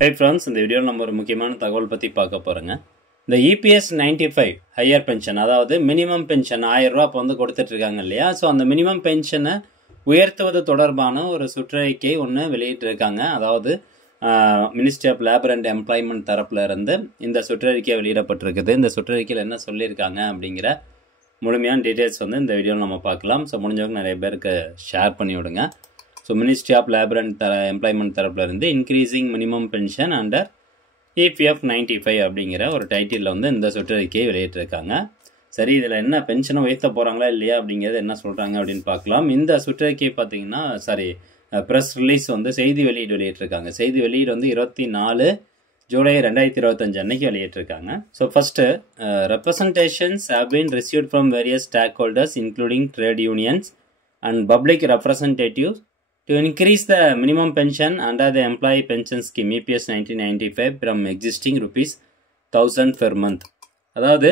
Hey friends, இந்த வீடியோவில் நம்ம ஒரு முக்கியமான தகவல் பற்றி பார்க்க போகிறோங்க. இந்த EPS 95 ஹையர் பென்ஷன், அதாவது மினிமம் பென்ஷன் 1000 ரூபா இப்போ வந்து கொடுத்துட்ருக்காங்க இல்லையா? ஸோ அந்த மினிமம் பென்ஷனை உயர்த்துவது தொடர்பான ஒரு சுற்றறிக்கை ஒன்று வெளியிட்டிருக்காங்க. அதாவது ministry of labour and employment தரப்பில் இருந்து இந்த சுற்றறிக்கை வெளியிடப்பட்டிருக்குது. இந்த சுற்றறிக்கையில் என்ன சொல்லியிருக்காங்க அப்படிங்கிற முழுமையான டீட்டெயில்ஸ் வந்து இந்த வீடியோவில் நம்ம பார்க்கலாம். ஸோ முடிஞ்சவங்க நிறைய பேருக்கு ஷேர் பண்ணி விடுங்க. So ministry of labour and employment தரப்பில் இருந்து increasing minimum pension under EPF 95 அப்படிங்கிற ஒரு டைட்டிலில் வந்து இந்த சுற்றறிக்கையை வெளியிட்டிருக்காங்க. சரி, இதில் என்ன பென்ஷனை உயர்த்த போகிறாங்களா இல்லையா அப்படிங்கிறது என்ன சொல்கிறாங்க அப்படின்னு பார்க்கலாம். இந்த சுற்றறிக்கை பார்த்தீங்கன்னா ப்ரெஸ் ரிலீஸ் வந்து செய்தி வெளியீடு வெளியிட்டிருக்காங்க. செய்தி வெளியீடு வந்து 24 ஜூலை 2025 அன்னைக்கு வெளியிட்டிருக்காங்க. So first representations have been received from various stack holders including trade unions and public representatives to increase the minimum pension under the employee pension scheme EPS 1995 from existing ₹1000 per month. அதாவது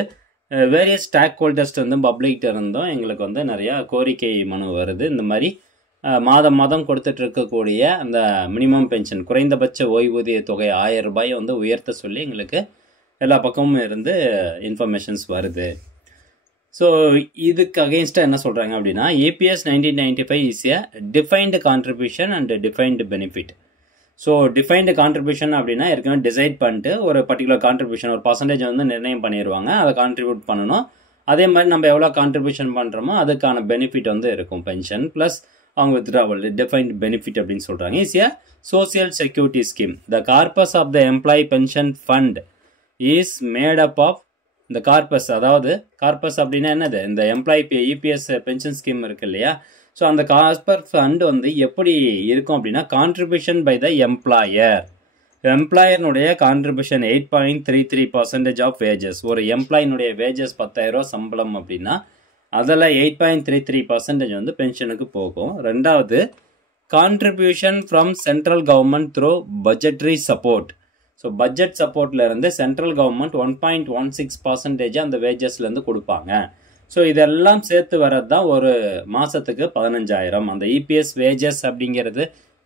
various stock holders வந்து பப்ளிக்கிட்ட இருந்தும் எங்களுக்கு வந்து நிறையா கோரிக்கை மனு வருது. இந்த மாதிரி மாதம் மாதம் கொடுத்துட்டு இருக்கக்கூடிய அந்த மினிமம் பென்ஷன் குறைந்தபட்ச ஓய்வூதிய தொகை 1000 ரூபாயை வந்து உயர்த்த சொல்லி எங்களுக்கு எல்லா பக்கமும் இருந்து இன்ஃபர்மேஷன்ஸ் வருது. ஸோ இதுக்கு அகெயின்ஸ்டாக என்ன சொல்கிறாங்க அப்படின்னா, EPS 1995 is a defined contribution and defined benefit. So defined contribution அப்படின்னா ஏற்கனவே டிசைட் பண்ணிட்டு ஒரு பர்டிகுலர் கான்ட்ரிபியூஷன் ஒரு பர்சன்டேஜ் வந்து நிர்ணயம் பண்ணிடுவாங்க, அதை கான்ட்ரிபியூட் பண்ணணும். அதே மாதிரி நம்ம எவ்வளோ கான்ட்ரிபியூஷன் பண்ணுறோமோ அதுக்கான பெனிஃபிட் வந்து இருக்கும் பென்ஷன் ப்ளஸ் அவங்க வித்ட்ராவல் டிஃபைன்டு பெனிஃபிட் அப்படின்னு சொல்கிறாங்க. Is a social security scheme. The corpus of the employee pension fund is made up of இந்த கார்பஸ். அதாவது கார்பஸ் அப்படின்னா என்னது, இந்த எம்ப்ளாயி EPS பென்ஷன் ஸ்கீம் இருக்கு இல்லையா? ஸோ அந்த கார்பஸ் ஃபண்ட் வந்து எப்படி இருக்கும் அப்படின்னா, கான்ட்ரிபியூஷன் பை த எம்ப்ளாயர். எம்ப்ளாயர்னுடைய கான்ட்ரிபியூஷன் 8.33% ஆஃப் வேஜஸ். ஒரு எம்ப்ளாயினுடைய வேஜஸ் 10,000 ரூபா சம்பளம் அப்படின்னா அதில் 8.33% வந்து பென்ஷனுக்கு போகும். ரெண்டாவது, contribution from central government through budgetary support. So budget சப்போர்ட்ல இருந்து சென்ட்ரல் கவர்மெண்ட் 1.16% அந்த வேஜஸ்லேருந்து கொடுப்பாங்க. ஸோ இதெல்லாம் சேர்த்து வர்றது தான் ஒரு மாதத்துக்கு 15,000. அந்த EPS வேஜஸ் அப்படிங்கிறது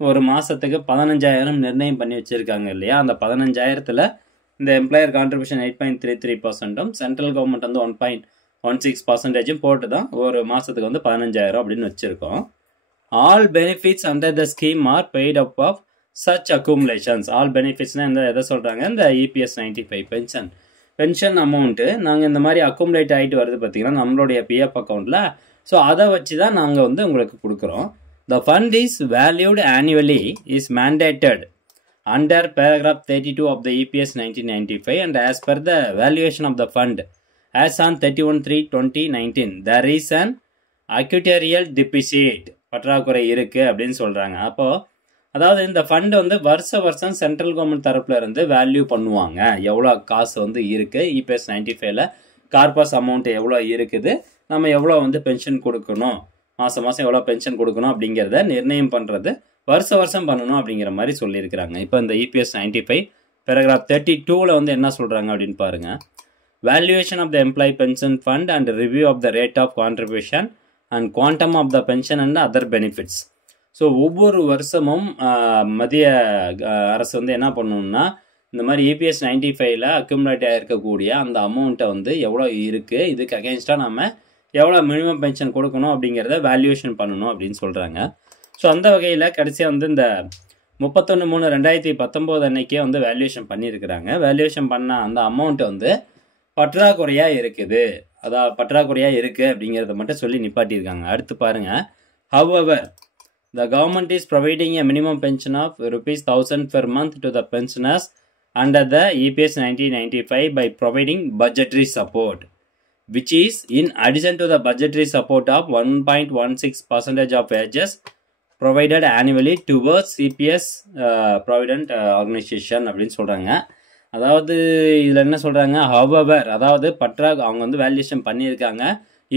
ஒரு மாதத்துக்கு 15,000 நிர்ணயம் பண்ணி வச்சுருக்காங்க இல்லையா? அந்த 15,000த்தில் இந்த எம்ப்ளாயர் கான்ட்ரிபியூஷன் 8.33%, சென்ட்ரல் கவர்மெண்ட் வந்து 1.16% போட்டு தான் ஒரு மாதத்துக்கு வந்து 15,000 அப்படின்னு வச்சுருக்கோம். All benefits under the scheme are paid up of such accumulations. ஆல் பெனிஃபிட்ஸ்னால் இந்த எதை சொல்கிறாங்க, இந்த EPS 95 பென்ஷன் அமௌண்ட்டு நாங்கள் இந்த மாதிரி அக்குமுலேட் ஆகிட்டு வருது பார்த்தீங்கன்னா நம்மளுடைய PF அக்கௌண்ட்டில். ஸோ அதை வச்சு தான் நாங்கள் வந்து உங்களுக்கு கொடுக்குறோம். The fund is valued annually is mandated under paragraph 32 of the EPS 1995 and as per the valuation of the fund as on 31/3/2019 there is an actuarial deficit. பற்றாக்குறை இருக்குது அப்படின்னு சொல்கிறாங்க. அப்போது அதாவது இந்த ஃபண்ட் வந்து வருஷம் சென்ட்ரல் கவர்மெண்ட் தரப்புல இருந்து வேல்யூ பண்ணுவாங்க. எவ்வளோ காசு வந்து இருக்குது EPS 95ல கார்பஸ் அமௌண்ட் எவ்வளோ இருக்குது, நம்ம எவ்வளோ வந்து பென்ஷன் கொடுக்கணும், மாதம் எவ்வளோ பென்ஷன் கொடுக்கணும் அப்படிங்கிறத நிர்ணயம் பண்ணுறது வருஷம் பண்ணணும் அப்படிங்கிற மாதிரி சொல்லியிருக்கிறாங்க. இப்போ இந்த EPS 95 பேராகிராஃப் 32ல் வந்து என்ன சொல்கிறாங்க அப்படின்னு பாருங்கள். Valuation of the employee pension fund and review of the rate of contribution and quantum of the pension and other benefits. So ஒவ்வொரு வருஷமும் மத்திய அரசு வந்து என்ன பண்ணணும்னா, இந்த மாதிரி EPS 95ல் அக்யூமுலேட் ஆகிருக்கக்கூடிய அந்த அமௌண்ட்டை வந்து எவ்வளோ இருக்குது, இதுக்கு அகேன்ஸ்டாக நம்ம எவ்வளோ மினிமம் பென்ஷன் கொடுக்கணும் அப்படிங்கிறத வேல்யூவேஷன் பண்ணணும் அப்படின்னு சொல்கிறாங்க. ஸோ அந்த வகையில் கடைசியாக வந்து இந்த 31/3/2019 அன்னைக்கே வந்து வேல்யூவேஷன் பண்ணியிருக்கிறாங்க. வேல்யூவேஷன் பண்ண அந்த அமௌண்ட் வந்து பற்றாக்குறையாக இருக்குது, அதாவது பற்றாக்குறையாக இருக்குது அப்படிங்கிறத மட்டும் சொல்லி நிப்பாட்டியிருக்காங்க. அடுத்து பாருங்கள். However the government is providing a minimum pension of ₹1,000 per month to the pensioners under the EPS 1995 by providing budgetary support, which is in addition to the budgetary support of 1.16% of wages provided annually towards EPS Provident Organization அப்படின்னு சொல்கிறாங்க. அதாவது இதில் என்ன சொல்கிறாங்க, however அதாவது அவங்க வந்து valuation பண்ணியிருக்காங்க.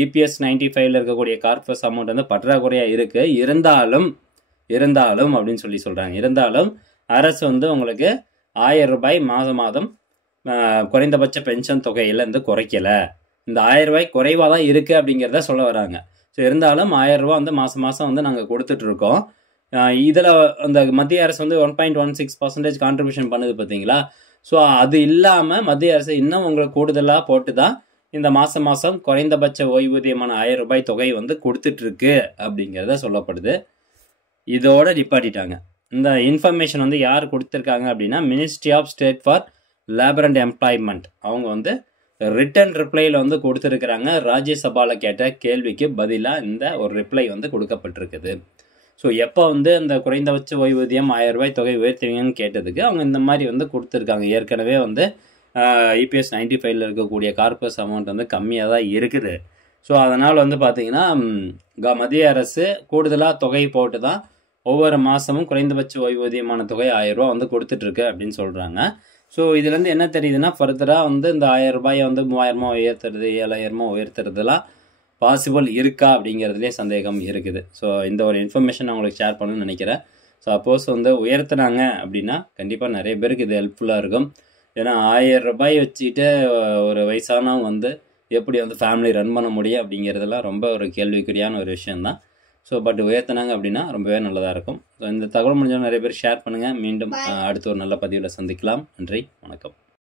EPS 95ல் இருக்கக்கூடிய கார்பஸ் அமௌண்ட் வந்து பற்றாக்குறையாக இருக்குது, இருந்தாலும் அப்படின்னு சொல்லி சொல்கிறாங்க. இருந்தாலும் அரசு வந்து உங்களுக்கு 1000 ரூபாய் மாதம் குறைந்தபட்ச பென்ஷன் தொகையிலேருந்து குறைக்கலை. இந்த 1000 ரூபாய் குறைவாக தான் இருக்குது அப்படிங்கிறத சொல்ல வராங்க. ஸோ இருந்தாலும் 1000 ரூபா வந்து மாதம் வந்து நாங்கள் கொடுத்துட்ருக்கோம். இதில் அந்த மத்திய அரசு வந்து 1.16% கான்ட்ரிபியூஷன் பண்ணுது பார்த்தீங்களா. ஸோ அது இல்லாமல் மத்திய அரசு இன்னும் உங்களுக்கு கூடுதலாக போட்டு தான் இந்த மாதம் குறைந்தபட்ச ஓய்வூதியமான 1000 ரூபாய் தொகை வந்து கொடுத்துட்ருக்கு அப்படிங்கிறத சொல்லப்படுது. இதோட நிப்பாட்டிட்டாங்க. இந்த இன்ஃபர்மேஷன் வந்து யார் கொடுத்துருக்காங்க அப்படின்னா ministry of state for labour and employment. அவங்க வந்து ரிட்டன் ரிப்ளையில் வந்து கொடுத்துருக்குறாங்க. ராஜ்யசபாவில் கேட்ட கேள்விக்கு பதிலாக இந்த ஒரு ரிப்ளை வந்து கொடுக்கப்பட்டிருக்குது. ஸோ எப்போ வந்து இந்த குறைந்தபட்ச ஓய்வூதியம் 1000 ரூபாய் தொகை உயர்த்துவீங்கன்னு கேட்டதுக்கு அவங்க இந்த மாதிரி வந்து கொடுத்துருக்காங்க. ஏற்கனவே வந்து EPS 95ல் இருக்கக்கூடிய கார்பஸ் அமௌண்ட் வந்து கம்மியாக தான் இருக்குது. ஸோ அதனால் வந்து பார்த்திங்கன்னா மத்திய அரசு கூடுதலாக தொகை போட்டு தான் ஒவ்வொரு மாதமும் குறைந்தபட்ச ஓய்வூதியமான தொகை 1000 ரூபா வந்து கொடுத்துட்ருக்கு அப்படின்னு சொல்கிறாங்க. ஸோ இதுலேருந்து என்ன தெரியுதுன்னா ஃபர்தராக வந்து இந்த 1000 ரூபாயை வந்து 3000 உயர்த்துறது 7000 உயர்த்துறதுலாம் பாசிபிள் இருக்கா அப்படிங்கிறதுலே சந்தேகம் இருக்குது. ஸோ இந்த ஒரு இன்ஃபர்மேஷன் நான் உங்களுக்கு ஷேர் பண்ணணும்னு நினைக்கிறேன். சப்போஸ் வந்து உயர்த்துனாங்க அப்படின்னா கண்டிப்பாக நிறைய பேருக்கு இது ஹெல்ப்ஃபுல்லாக இருக்கும். ஏன்னா 1000 ரூபாய் வச்சுக்கிட்டு ஒரு வயசானவங்க வந்து எப்படி வந்து ஃபேமிலி ரன் பண்ண முடியும் அப்படிங்கிறதுலாம் ரொம்ப ஒரு கேள்விக்குறியான ஒரு விஷயந்தான். ஸோ பட் உயர்த்தினாங்க அப்படின்னா ரொம்பவே நல்லதாக இருக்கும். ஸோ இந்த தகவல் முடிஞ்சாலும் நிறைய பேர் ஷேர் பண்ணுங்கள். மீண்டும் அடுத்த ஒரு நல்ல பதிவில் சந்திக்கலாம். நன்றி, வணக்கம்.